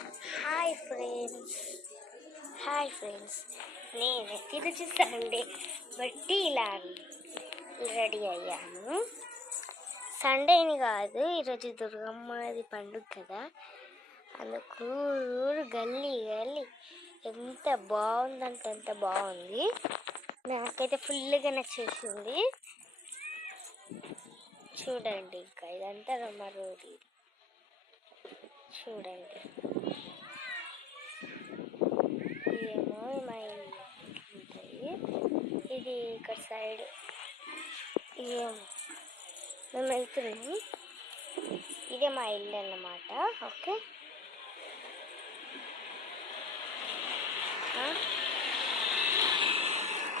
Hi friends hi friends నేను ఈరోజు Sunday బట్టి ఇలా రెడీ అయ్యాను. సండేని కాదు ఈరోజు దుర్గమ్మది పండుగ కదా. అందుకు ఊరు గల్లీ గల్లీ ఎంత బాగుందంటే ఎంత బాగుంది. నాకైతే ఫుల్గా నచ్చేసింది. చూడండి ఇంకా ఇదంతా రమ్మ రోడ్ చూడండి. ఇదేమో మా ఇల్లు ఉంటాయి. ఇది ఇక్కడ సైడ్ ఇదేమో మేము వెళ్తున్నాం. ఇదే మా ఇల్లు అన్నమాట. ఓకే. అంత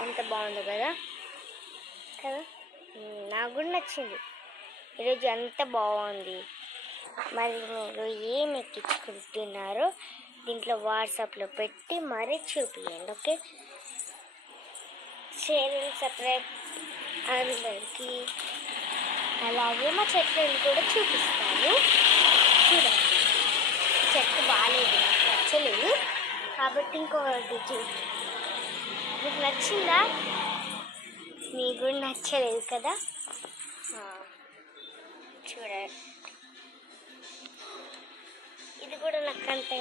ఎంత బాగుంది కదా? కదా? నాకు కూడా నచ్చింది. ఈరోజు అంత బాగుంది. మరి మీరు ఏం ఎక్కించుకుంటున్నారో? దీంట్లో వాట్సాప్లో పెట్టి మరీ చూపించండి ఓకే? షేర్ సబ్స్క్రైబ్ అందరికీ అలాగే మా చెట్లను కూడా చూపిస్తాను. చూడండి. చెట్టు బాగాలేదు నాకు నచ్చలేదు. కాబట్టి ఇంకొకటి చూ మీకు నచ్చిందా? మీకు కూడా నచ్చలేదు కదా? చూడండి. ఇది కూడా నాకు అంత